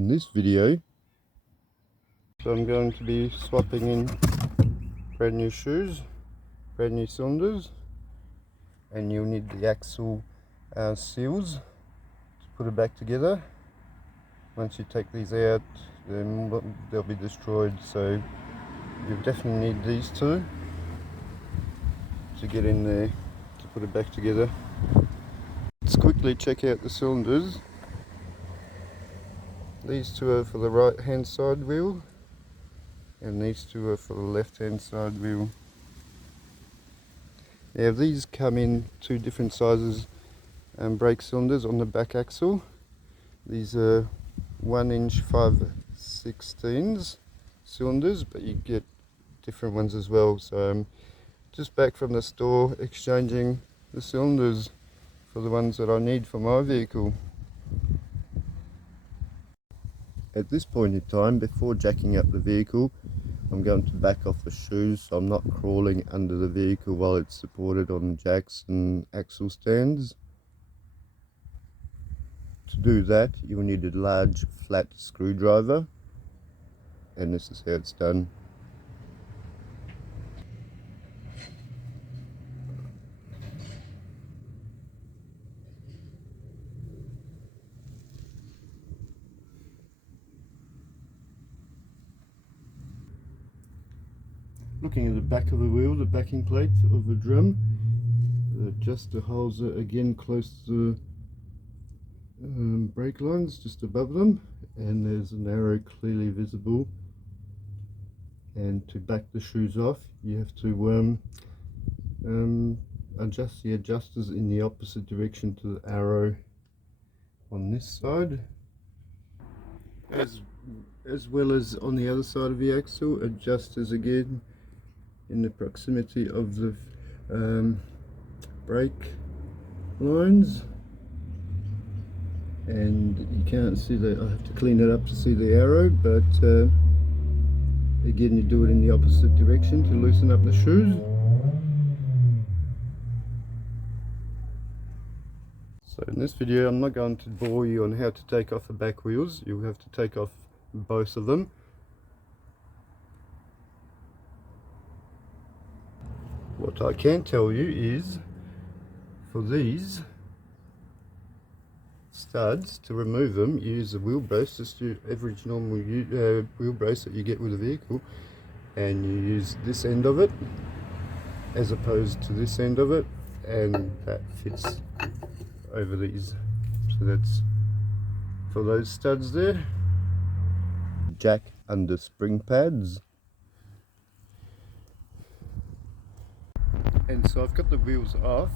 in this video. So I'm going to be swapping in brand new shoes, brand new cylinders, and you'll need the axle seals to put it back together. Once you take these out, then they'll be destroyed, so you definitely need these two to get in there to put it back together. Let's quickly check out the cylinders. These two are for the right hand side wheel and these two are for the left hand side wheel. Now these come in two different sizes brake cylinders on the back axle. These are 1" 5/16 cylinders, but you get different ones as well. So I'm just back from the store exchanging the cylinders for the ones that I need for my vehicle. At this point in time, before jacking up the vehicle, I'm going to back off the shoes so I'm not crawling under the vehicle while it's supported on jacks and axle stands. To do that, you'll need a large flat screwdriver, and this is how it's done. Looking at the back of the wheel, the backing plate of the drum, the adjuster holes are again close to the brake lines, just above them, and there's an arrow clearly visible. And to back the shoes off, you have to adjust the adjusters in the opposite direction to the arrow on this side, as well as on the other side of the axle. Adjusters again in the proximity of the brake lines, and you can't see I have to clean it up to see the arrow, but again you do it in the opposite direction to loosen up the shoes. So in this video I'm not going to bore you on how to take off the back wheels. You'll have to take off both of them. What I can tell you is, for these studs, to remove them, you use a wheel brace, just your average normal wheel brace that you get with a vehicle, and you use this end of it as opposed to this end of it, and that fits over these. So that's for those studs there. Jack under spring pads. And so I've got the wheels off,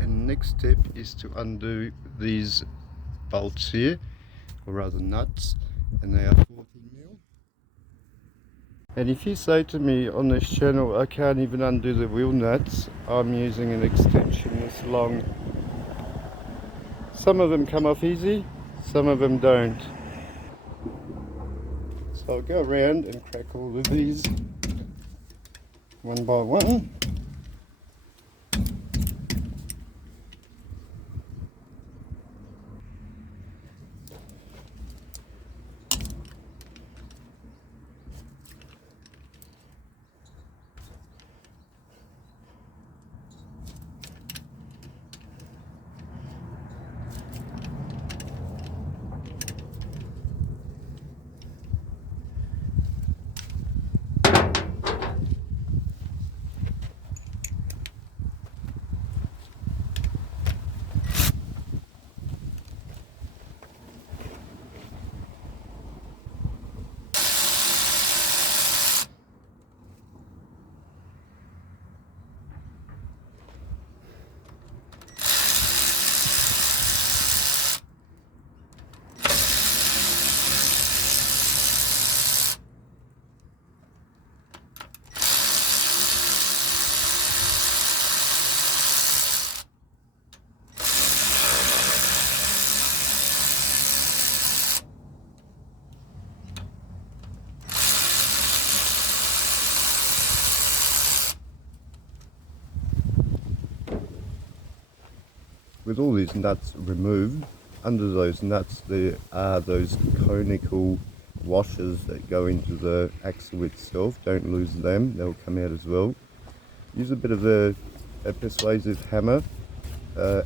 and the next step is to undo these bolts here, or rather nuts, and they are 14mm. And if you say to me on this channel I can't even undo the wheel nuts, I'm using an extension this long. Some of them come off easy, some of them don't. So I'll go around and crack all of these one by one. With all these nuts removed, under those nuts there are those conical washers that go into the axle itself. Don't lose them, they'll come out as well. Use a bit of a persuasive hammer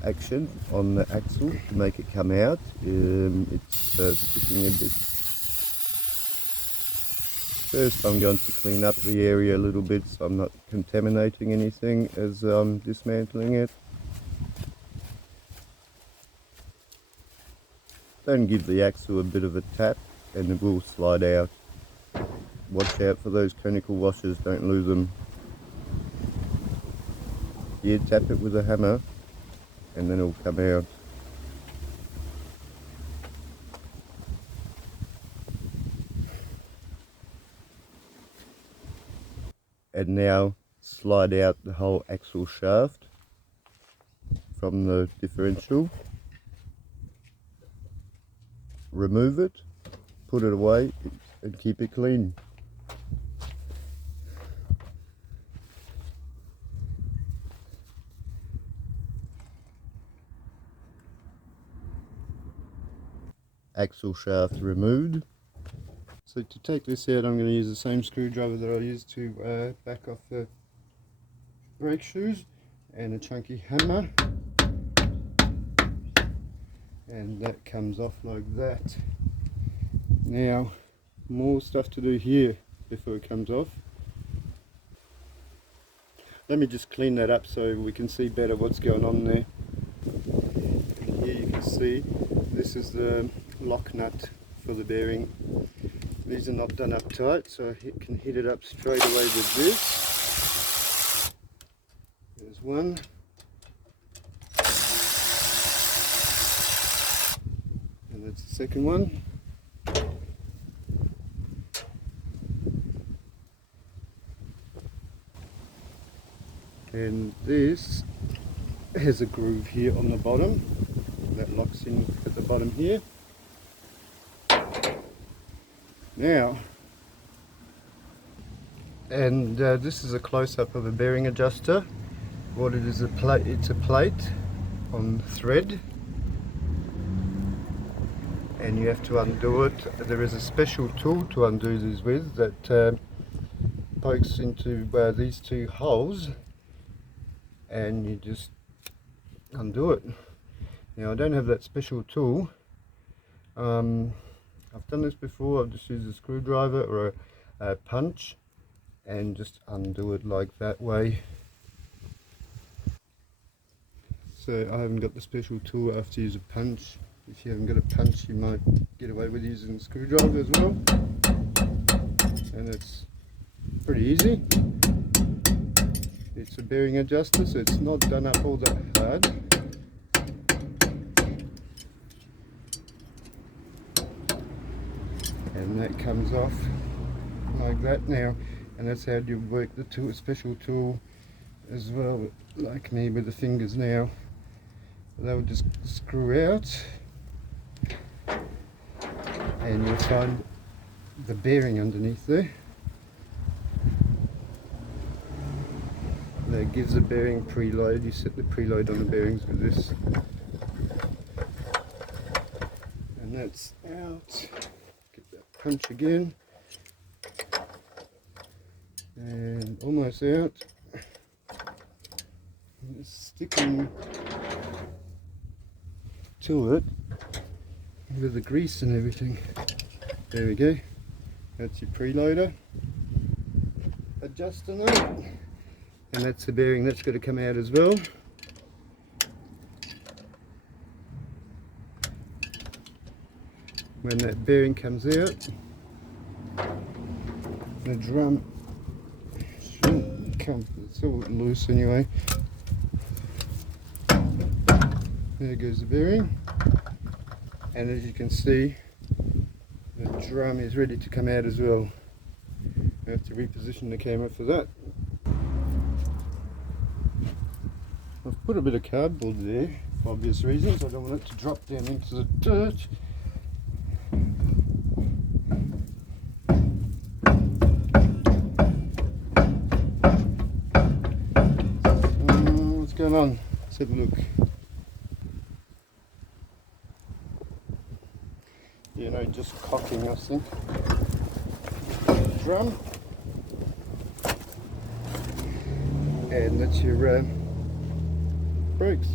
action on the axle to make it come out. It's sticking a bit. First I'm going to clean up the area a little bit so I'm not contaminating anything as I'm dismantling it. Then give the axle a bit of a tap and it will slide out. Watch out for those conical washers, don't lose them. Yeah, tap it with a hammer and then it'll come out. And now slide out the whole axle shaft from the differential. Remove it, put it away and keep it clean. Axle shaft removed. So to take this out I'm going to use the same screwdriver that I used to back off the brake shoes and a chunky hammer. And that comes off like that. Now more stuff to do here before it comes off. Let me just clean that up so we can see better what's going on there. And here you can see this is the lock nut for the bearing. These are not done up tight, so I can hit it up straight away with this. There's one. And that's the second one. And this has a groove here on the bottom that locks in at the bottom here. Now, and this is a close-up of a bearing adjuster. What it is, it's a plate on thread, and you have to undo it. There is a special tool to undo these with that pokes into these two holes, and you just undo it. Now I don't have that special tool. I've done this before. I've just used a screwdriver or a punch and just undo it like that way. So I haven't got the special tool. I have to use a punch. If you haven't got a punch you might get away with using a screwdriver as well, and it's pretty easy. It's a bearing adjuster, so it's not done up all that hard. And that comes off like that now, and that's how you work the tool, a special tool as well, like me with the fingers now. They will just screw out and you'll find the bearing underneath there. That gives the bearing preload. You set the preload on the bearings with this, and that's out. Get that punch again, and almost out. And it's sticking to it with the grease and everything. There we go. That's your preloader adjuster now. And that's the bearing that's got to come out as well. When that bearing comes out, the drum shouldn't come, it's all loose anyway. There goes the bearing. And as you can see, the drum is ready to come out as well. I have to reposition the camera for that. I've put a bit of cardboard there for obvious reasons. I don't want it to drop down into the dirt. What's going on? Let's have a look. you know, just cocking, I think. Drum. And that's your brakes.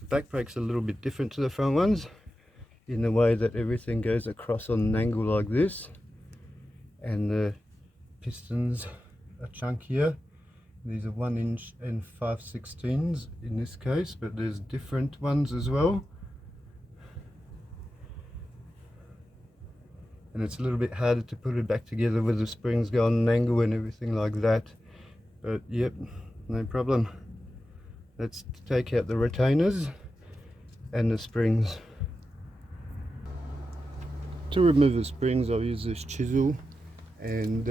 The back brakes are a little bit different to the front ones in the way that everything goes across on an angle like this, and the pistons are chunkier. These are 1 inch and 5/16 in this case, but there's different ones as well. And it's a little bit harder to put it back together with the springs going on an angle and everything like that. But yep, no problem. Let's take out the retainers and the springs. To remove the springs, I'll use this chisel and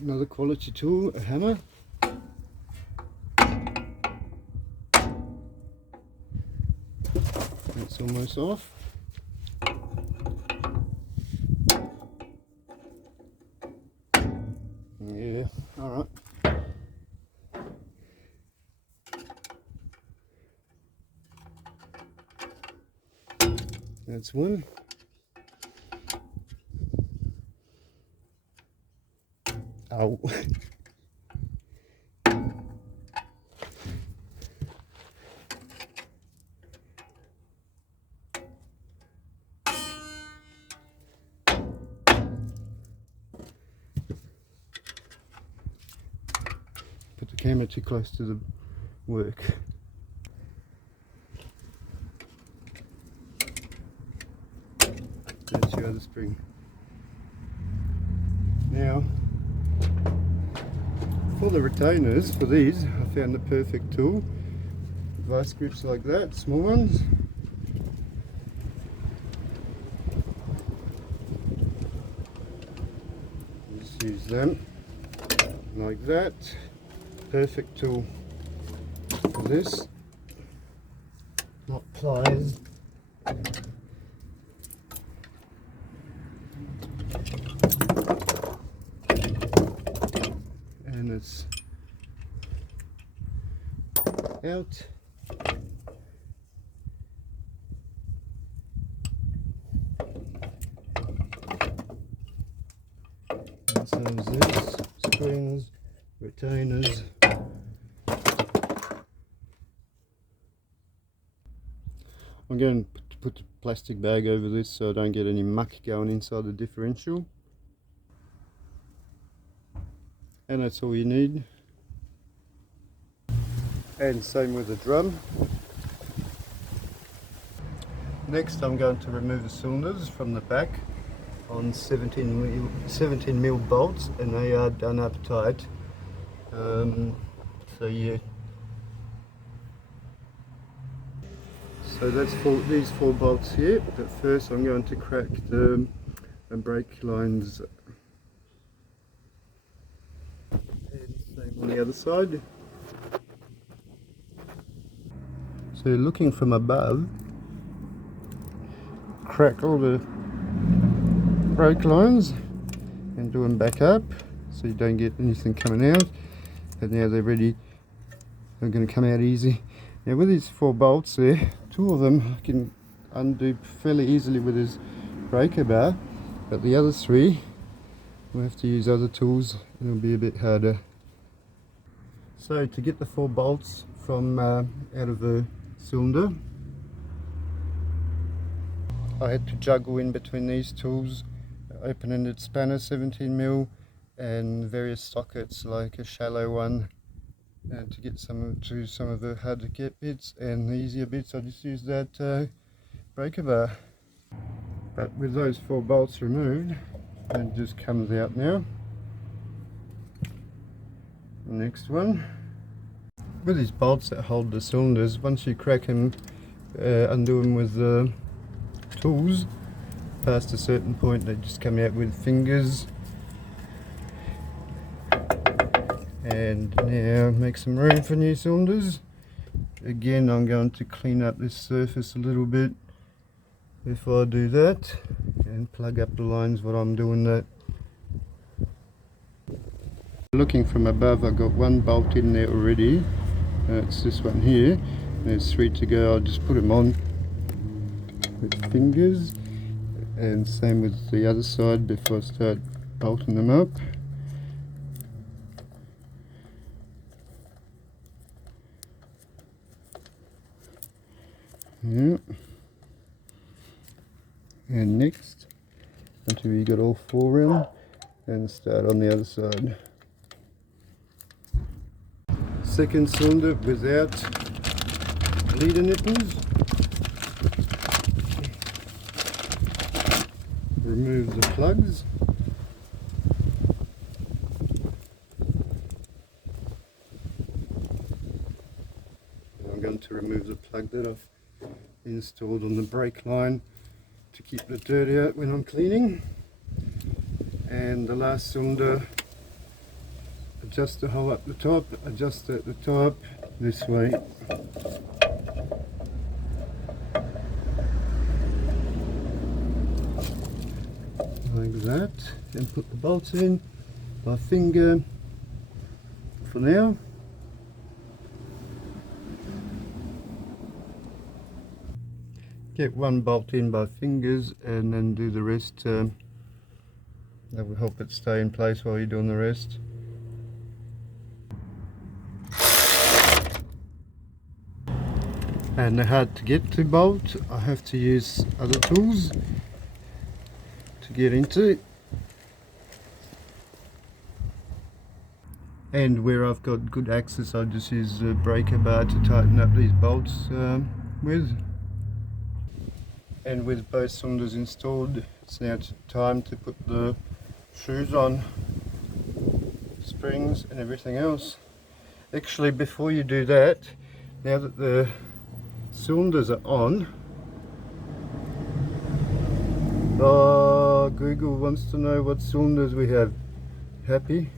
another quality tool, a hammer. It's almost off. Yeah, alright. That's one. Ow. Put the camera too close to the work. That's your other spring. Now, for the retainers, for these, I found the perfect tool. Vice grips like that, small ones. Just use them like that. Perfect tool for this. Not pliers. And it's out. And so is this, springs, retainers. I'm going to put the plastic bag over this so I don't get any muck going inside the differential. And that's all you need. And same with the drum. Next I'm going to remove the cylinders from the back on 17 mil bolts, and they are done up tight. So yeah. So that's these 4 bolts here, but first I'm going to crack the brake lines. And same on the other side. So looking from above, crack all the brake lines and do them back up so you don't get anything coming out. And now they're ready, they're going to come out easy. Now with these 4 bolts there, 2 of them I can undo fairly easily with this breaker bar, but the other 3 we'll have to use other tools and it'll be a bit harder. So to get the 4 bolts from out of the cylinder, I had to juggle in between these tools, open-ended spanner 17 mil and various sockets like a shallow one, and to get some of the hard to get bits, and the easier bits I just use that breaker bar. But with those 4 bolts removed, it just comes out now. The next one. With these bolts that hold the cylinders, once you crack them, undo them with the tools, past a certain point they just come out with fingers. And now make some room for new cylinders. Again, I'm going to clean up this surface a little bit before I do that and plug up the lines while I'm doing that. Looking from above, I've got 1 bolt in there already. It's this one here. There's 3 to go. I'll just put them on with fingers, and same with the other side before I start bolting them up. Yeah. And next, until you got all 4 round, and start on the other side. Second cylinder without leader nipples. Remove the plugs. I'm going to remove the plug that I've installed on the brake line to keep the dirt out when I'm cleaning. And the last cylinder, adjust the hole up the top, adjust at the top this way. Like that. Then put the bolts in by finger for now. Get one bolt in by fingers and then do the rest. That will help it stay in place while you're doing the rest. And they're hard to get to bolt. I have to use other tools to get into. And where I've got good access, I just use a breaker bar to tighten up these bolts with. And with both cylinders installed, it's now time to put the shoes on, springs and everything else. Actually, before you do that, now that the cylinders are on, Google wants to know what cylinders we have. Happy?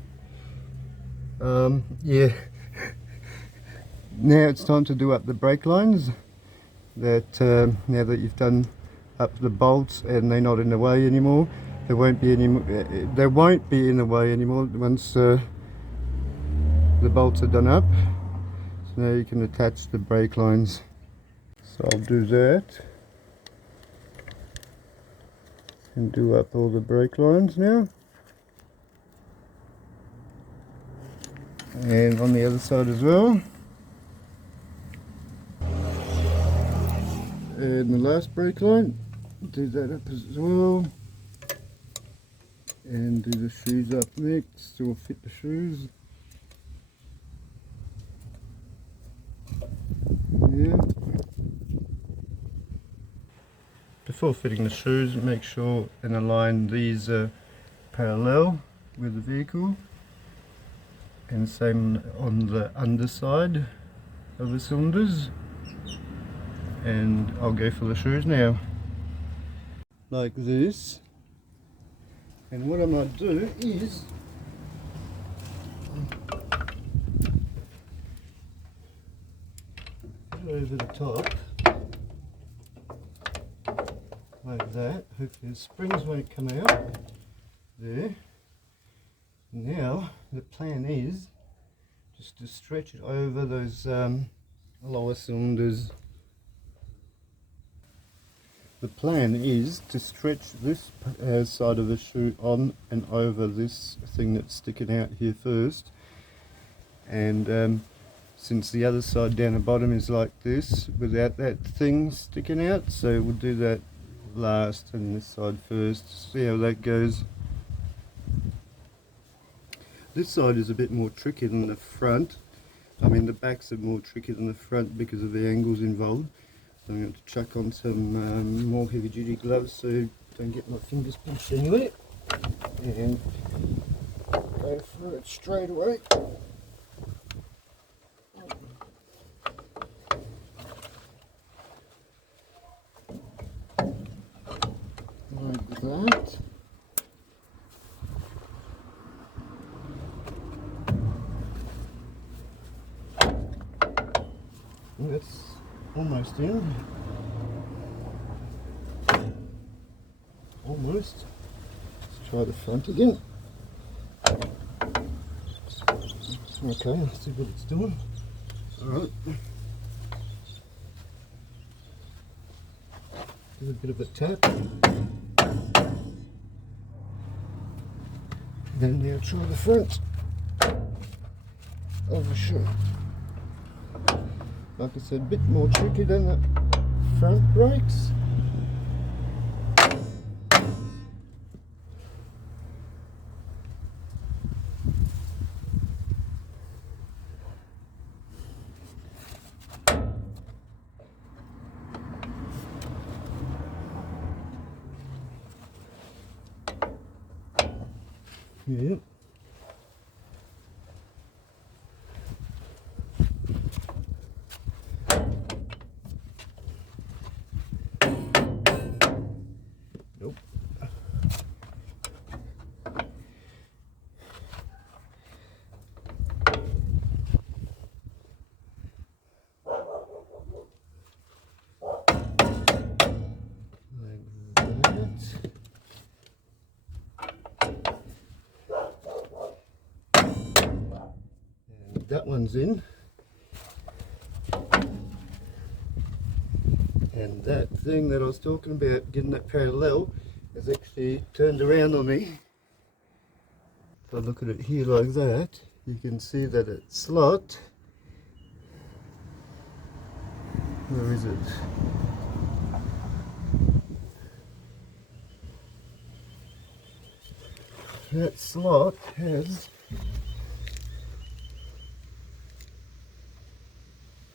Yeah. Now it's time to do up the brake lines. That now that you've done up the bolts and they're not in the way anymore, they won't be in the way anymore once the bolts are done up. So now you can attach the brake lines. So I'll do that and do up all the brake lines now. And on the other side as well. And the last brake line, do that up as well. And do the shoes up next, so we'll fit the shoes. Yeah. Before fitting the shoes, make sure and align these parallel with the vehicle. And same on the underside of the cylinders. And I'll go for the shoes now, like this. And what I might do is put it over the top like that. Hopefully the springs won't come out there. Now the plan is just to stretch it over those lower cylinders. The plan is to stretch this side of the shoe on and over this thing that's sticking out here first, and since the other side down the bottom is like this without that thing sticking out, so we'll do that last and this side first. See how that goes. This side is a bit more tricky than the front. I mean, the backs are more tricky than the front because of the angles involved. I'm going to chuck on some more heavy duty gloves so I don't get my fingers pinched anywhere, and go for it straight away. Like that. That's almost in. Almost. Let's try the front again. Okay, let's see what it's doing. Alright. Give it a bit of a tap. Then now try the front of the shoe. Like I said, a bit more tricky than the front brakes. Yep. Nope. Like that. That one's in, and that thing that I was talking about, getting that parallel, has actually turned around on me. If I look at it here like that, you can see that it's slot. Where is it? That slot has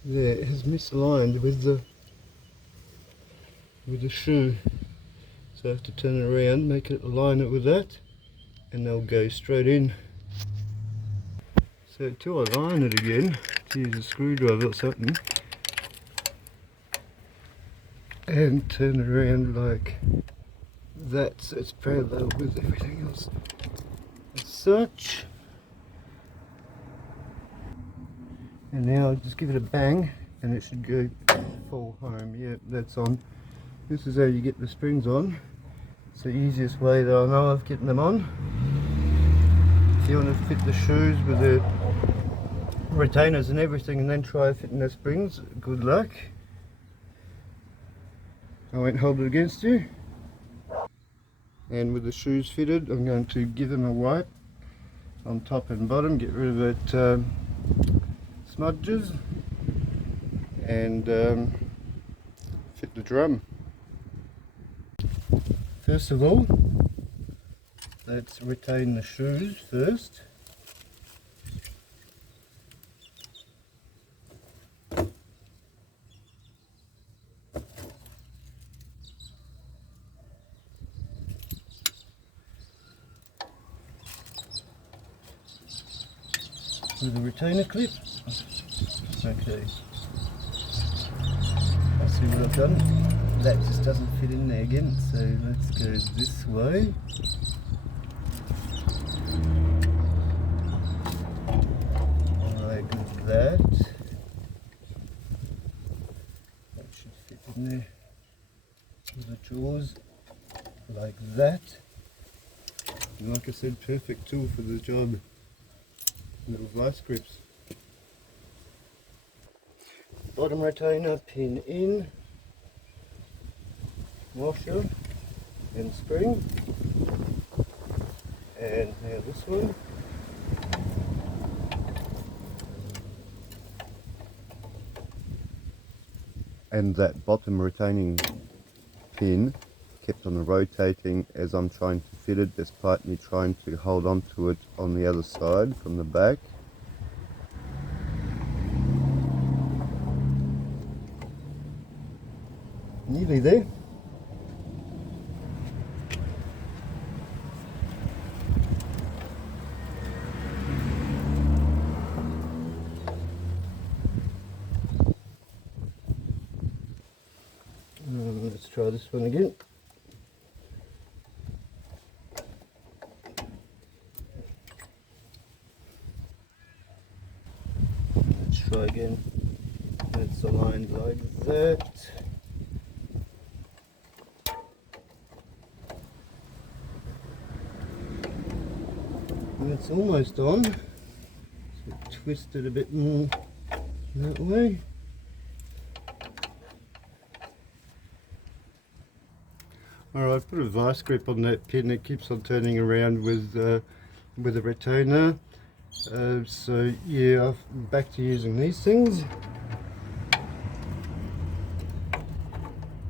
there, it has misaligned with the shoe, so I have to turn it around, make it align it with that, and they'll go straight in. So to align it again, to use a screwdriver or something and turn it around like that, so it's parallel with everything else as such. And now I'll just give it a bang and it should go full home. Yep, that's on. This is how you get the springs on. It's the easiest way that I know of getting them on. If you want to fit the shoes with the retainers and everything and then try fitting the springs, good luck. I won't hold it against you. And with the shoes fitted, I'm going to give them a wipe on top and bottom, get rid of it smudges, and fit the drum. First of all, let's retain the shoes first. With a retainer clip. Okay. I see what I've done. That just doesn't fit in there again, so let's go this way. Like that. That should fit in there with the jaws, like that. And like I said, perfect tool for the job. Little vice grips. Bottom retainer pin in, washer and spring, and now this one. And that bottom retaining pin kept on rotating as I'm trying to fit it, despite me trying to hold on to it on the other side from the back. Nearly there. Let's try this one again. Let's try again. It's aligned like that. And it's almost on. So twist it a bit more that way. Alright, put a vice grip on that pin. It keeps on turning around with a retainer. So yeah, I'm back to using these things.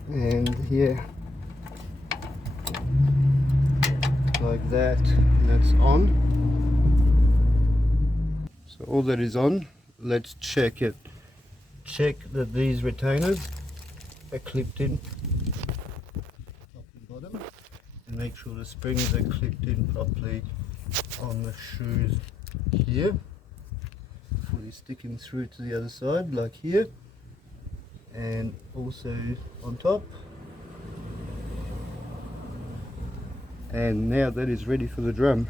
And yeah, like that, and that's on. So all that is on. Let's check it. Check that these retainers are clipped in top and bottom, and make sure the springs are clipped in properly on the shoes here, fully sticking through to the other side like here, and also on top. And now that is ready for the drum.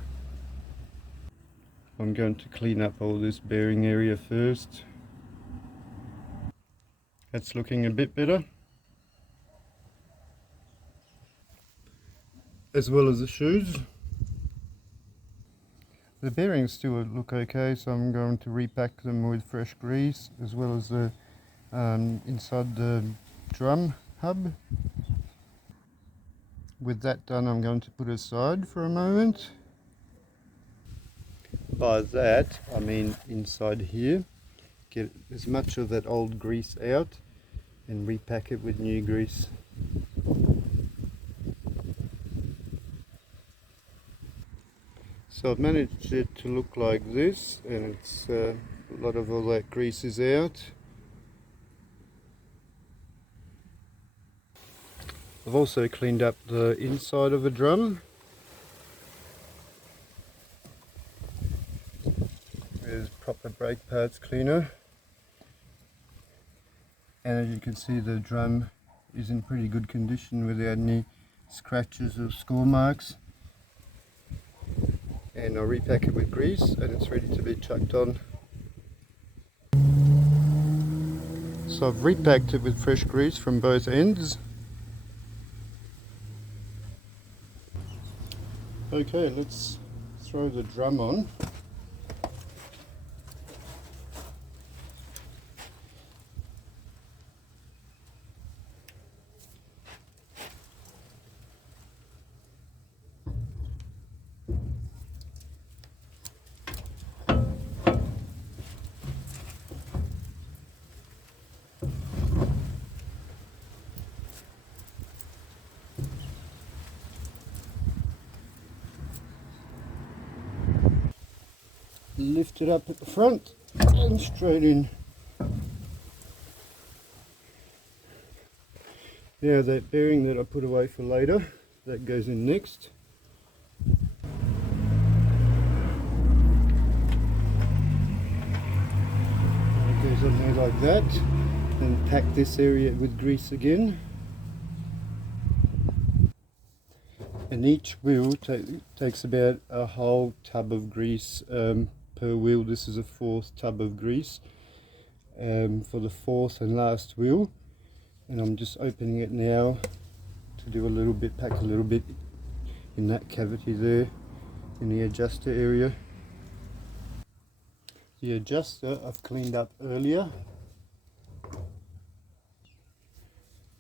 I'm going to clean up all this bearing area first. That's looking a bit better, as well as the shoes. The bearings still look okay, so I'm going to repack them with fresh grease, as well as the inside the drum hub. With that done, I'm going to put it aside for a moment. By that, I mean inside here. Get as much of that old grease out and repack it with new grease. So I've managed it to look like this, and it's a lot of all that grease is out. I've also cleaned up the inside of the drum. There's proper brake parts cleaner. And as you can see, the drum is in pretty good condition without any scratches or score marks. And I'll repack it with grease, and it's ready to be chucked on. So I've repacked it with fresh grease from both ends. Okay, let's throw the drum on. Lift it up at the front and straight in. Now that bearing that I put away for later, that goes in next. It goes on there like that. Then pack this area with grease again. And each wheel takes about a whole tub of grease per wheel. This is a 4th tub of grease for the 4th and last wheel. And I'm just opening it now to do a little bit, pack a little bit in that cavity there, in the adjuster area. The adjuster I've cleaned up earlier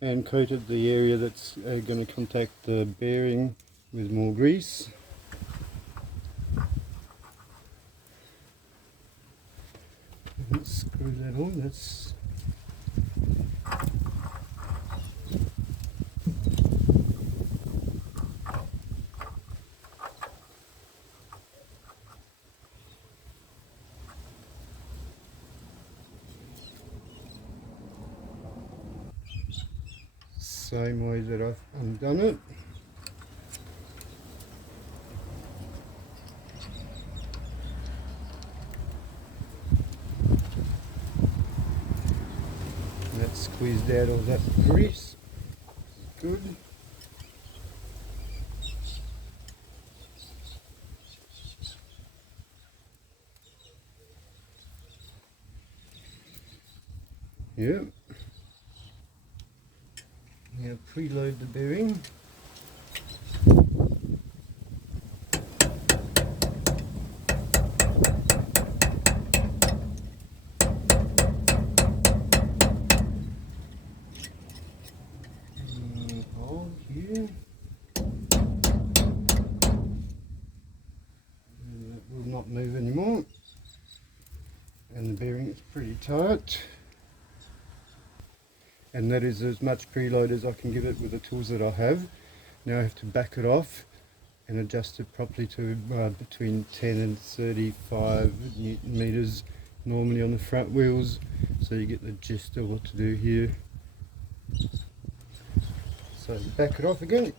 and coated the area that's going to contact the bearing with more grease. Let's screw that on. That's same way that I've undone it. That squeezed out all that grease. Good. Yeah. Now preload the bearing. Hole here. tight. And that is as much preload as I can give it with the tools that I have. Now I have to back it off and adjust it properly to between 10 and 35 Newton meters normally on the front wheels, so you get the gist of what to do here. So back it off again.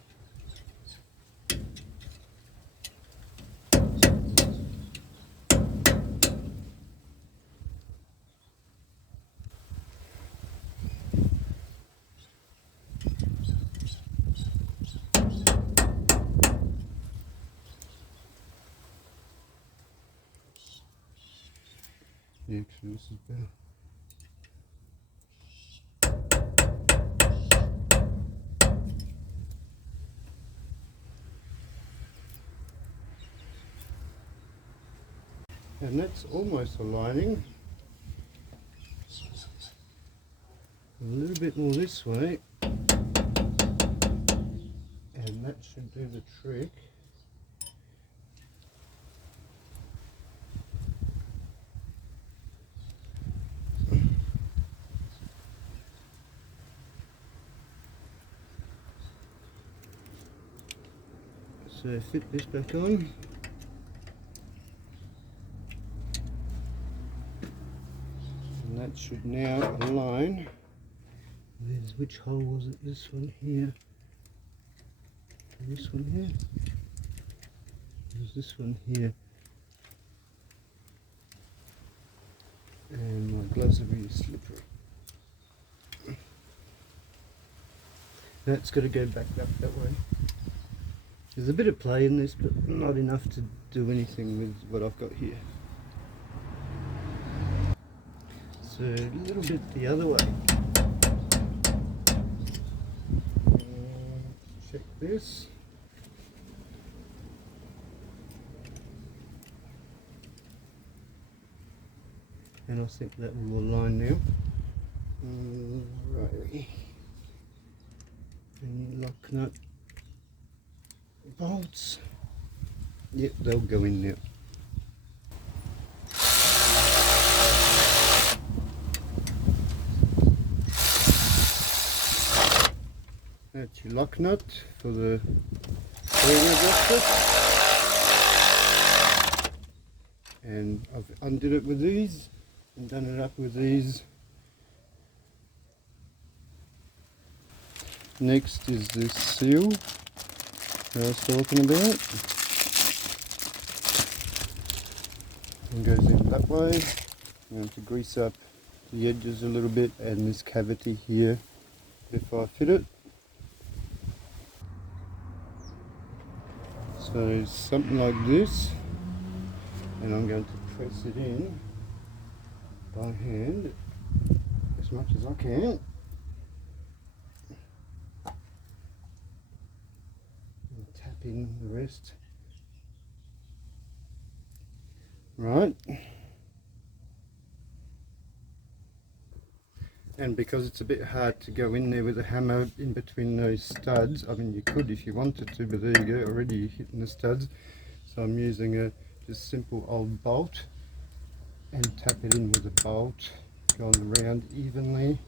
Yeah, actually this is better. And that's almost aligning. A little bit more this way. And that should do the trick. So fit this back on. And that should now align. There's, which hole was it? This one here. And this one here. There's this one here. And my gloves are really slippery. That's got to go back up that way. There's a bit of play in this, but not enough to do anything with what I've got here. So a little bit the other way. Check this. And I think that will align now. Right. And lock nut bolts. Yep, they'll go in there. That's your lock nut for the bearing adjuster. And I've undid it with these and done it up with these. Next is this seal that I was talking about. And goes in that way. I'm going to grease up the edges a little bit and this cavity here before I fit it. So something like this, and I'm going to press it in by hand as much as I can. And tap in the rest. Right. And because it's a bit hard to go in there with a hammer in between those studs, I mean you could if you wanted to, but there you go, already hitting the studs. So I'm using a just simple old bolt and tap it in with a bolt, going around evenly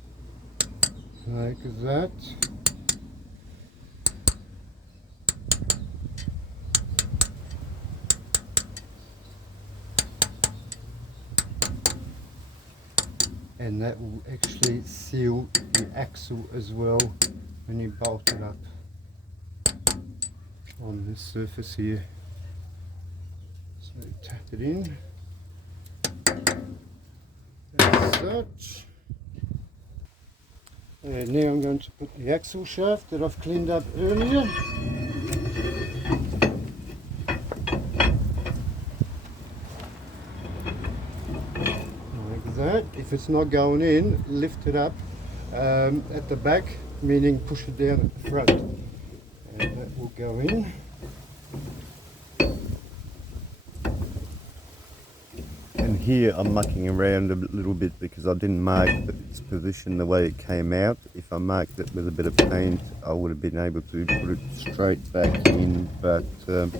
like that. And that will actually seal the axle as well when you bolt it up on this surface here. So tap it in as such. And now I'm going to put the axle shaft that I've cleaned up earlier. That. If it's not going in, lift it up at the back, meaning push it down at the front, and that will go in. And here I'm mucking around a little bit because I didn't mark its position the way it came out. If I marked it with a bit of paint, I would have been able to put it straight back in, but I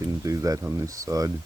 didn't do that on this side.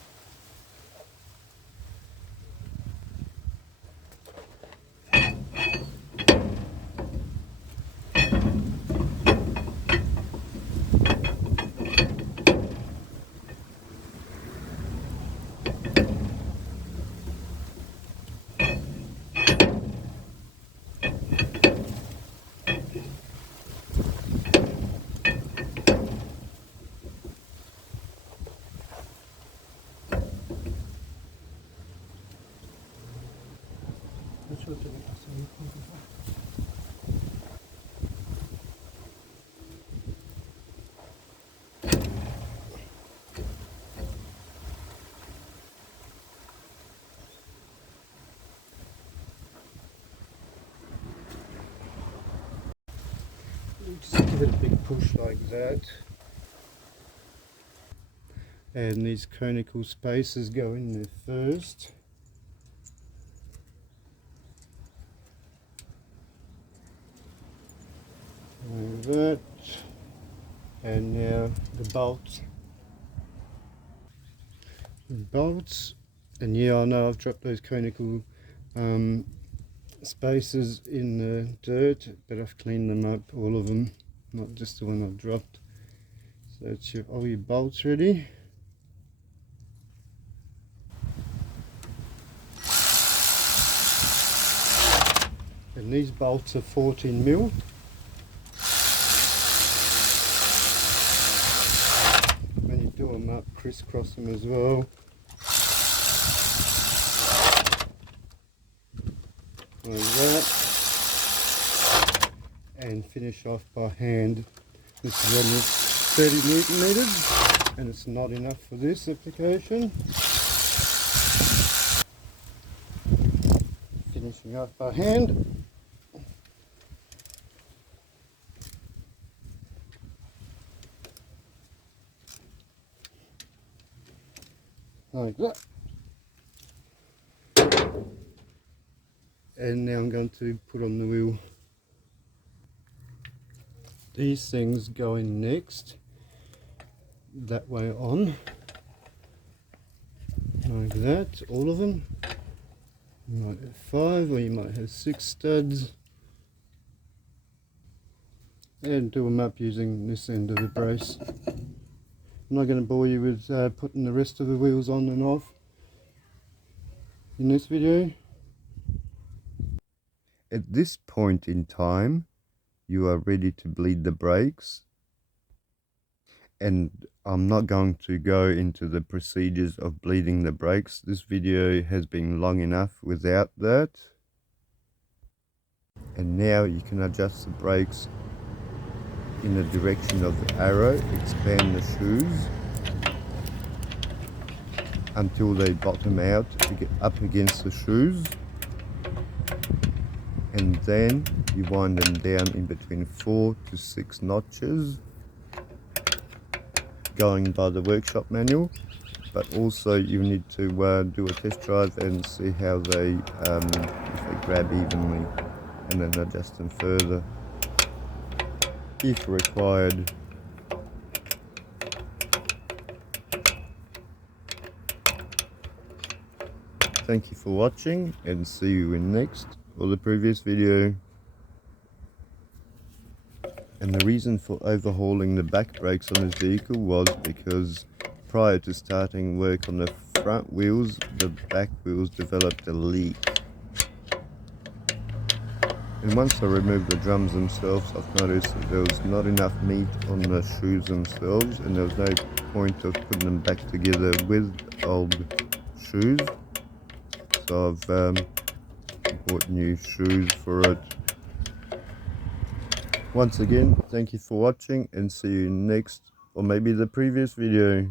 Just give it a big push like that. And these conical spaces go in there first. Like that. And now the bolts. And yeah, I know I've dropped those conical spaces in the dirt, but I've cleaned them up, all of them, not just the one I've dropped. So it's all your bolts ready. And these bolts are 14mm. When you do them up, crisscross them as well. Like that. And finish off by hand. This is only 30 Newton meters, and it's not enough for this application. Finishing off by hand. Like that. And now I'm going to put on the wheel. These things go in next, that way on, like that, all of them. You might have 5 or you might have 6 studs. And do them up using this end of the brace. I'm not going to bore you with putting the rest of the wheels on and off in this video. At this point in time, you are ready to bleed the brakes. And I'm not going to go into the procedures of bleeding the brakes. This video has been long enough without that. And now you can adjust the brakes in the direction of the arrow, expand the shoes until they bottom out to get up against the shoes, and then you wind them down in between 4 to 6 notches, going by the workshop manual. But also you need to do a test drive and see how they if they grab evenly, and then adjust them further if required. Thank you for watching, and see you in next or the previous video. And the reason for overhauling the back brakes on this vehicle was because prior to starting work on the front wheels, the back wheels developed a leak. And once I removed the drums themselves, I've noticed that there was not enough meat on the shoes themselves, and there was no point of putting them back together with old shoes. So I've bought new shoes for it. Once again, thank you for watching, and see you next or maybe the previous video.